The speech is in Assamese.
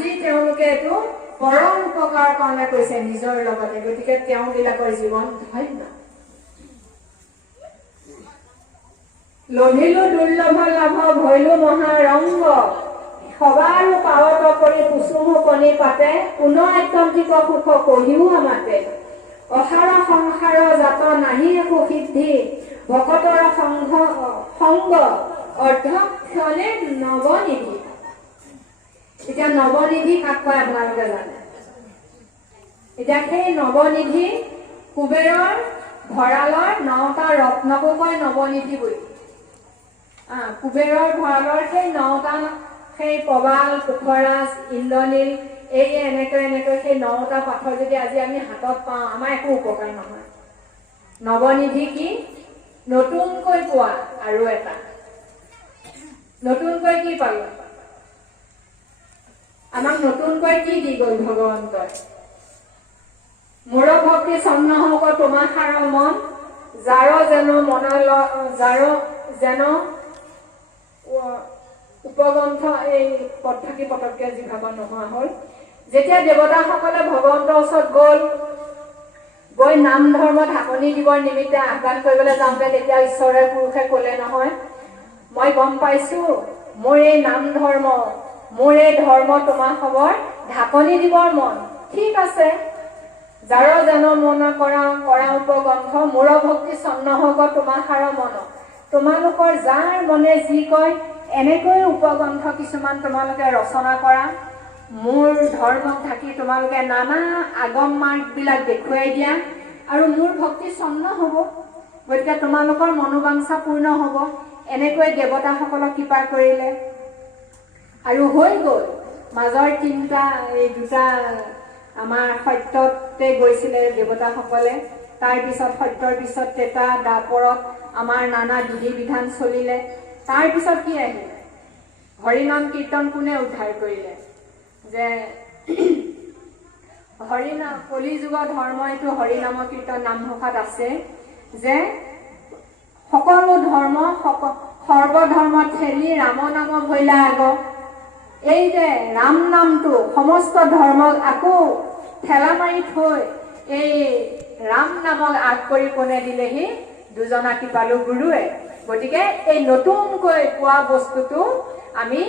আজি তেওঁলোকে এইটো পৰম উপকাৰৰ কাৰণে কৈছে নিজৰ লগতে, গতিকে তেওঁবিলাকৰ জীৱন ধন্য। লভিলো দুৰ্লভ লাভ ভৈলো মহাৰংগ, সবাৰো পাৱত কৰি কুসুম কণী পাতে, পুনৰ আত্যন্তিক সুখ কহিও আমাতে, অসাৰ সংসাৰ জাত নাহি একো সিদ্ধি, ভকতৰ সংগ অৰ্ধক্ষণে নৱনিধি। এতিয়া নৱনিধি কাক কয় আপোনালোকে জানে? এতিয়া সেই নৱনিধি কুবেৰৰ ভঁৰালৰ 9টা ৰত্নকো কয় নৱনিধি বুলি। কুবেৰৰ ভঁৰালৰ সেই 9টা, সেই প্ৰবাল, পুখৰাজ, ইন্দ্ৰনীল, এই এনেকৈ সেই 9টা পাথৰ যদি আজি আমি হাতত পাওঁ, আমাৰ একো উপকাৰ নহয়। নৱনিধি কি? নতুনকৈ পোৱা আৰু এটা। নতুনকৈ কি পালো? আমাক নতুনকৈ কি দি গ'ল ভগৱন্তই? মোৰ ভক্তি চন্নহক তোমাষাৰ মন, যাৰ যেন উপগ্ৰন্থ এই পদ থাকি পটককে জিভাব নোহোৱা হ'ল। যেতিয়া দেৱতাসকলে ভগৱন্তৰ ওচৰত গৈ নাম ধৰ্ম ঢাকনি দিবৰ নিমিত্তে আহ্বান কৰিবলৈ যাওঁতে তেতিয়া ঈশ্বৰে পুৰুষে ক'লে নহয়, মই গম পাইছো মোৰ এই নাম ধৰ্ম, মোৰ এই ধৰ্ম তোমাৰ খবৰ ঢাকনি দিবৰ মন। ঠিক আছে, যাৰ যেন মন কৰা উপগ্ৰন্থ, মোৰ ভক্তি চন্নহক তোমাষাৰ মন। তোমালোকৰ যাৰ মনে যি কয় এনেকৈ উপগ্ৰন্থ কিছুমান তোমালোকে ৰচনা কৰা, মোৰ ধৰ্মক ঢাকি তোমালোকে নানা আগম মাৰ্গ বিলাক দেখুৱাই দিয়া, আৰু মোৰ ভক্তি চন্ন হব, গতিকে তোমালোকৰ মনোবাঞ্ছা পূৰ্ণ হব। এনেকৈ দেৱতাসকলক কৃপা কৰিলে আৰু হৈ গ'ল। মাজৰ এই দুটা আমাৰ সত্যতে গৈছিলে দেৱতাসকলে, তাৰ পিছত সত্যৰ পিছত ত্ৰেতা দ্বাপৰত আমাৰ নানা বিধি বিধান চলিলে। তাৰ পিছত কি আহিলে? হৰিনাম কীৰ্তন কোনে উদ্ধাৰ কৰিলে? যে হৰিনাম, কলি যুগৰ ধৰ্ম এইটো হৰিনাম কীৰ্তন নামঘোষাত আছে যে সকলো ধৰ্ম সৰ্বধৰ্ম ঠেলি ৰাম নাম ভৈলা আগ। এই যে ৰাম নামটো সমস্ত ধৰ্মক আকৌ ঠেলা মাৰি থৈ এই ৰাম নামক আগ কৰি কোনে দিলেহি? দুজনা কৃপালু গুৰুৱে। গতিকে এই নতুনকৈ পোৱা বস্তুটো আমি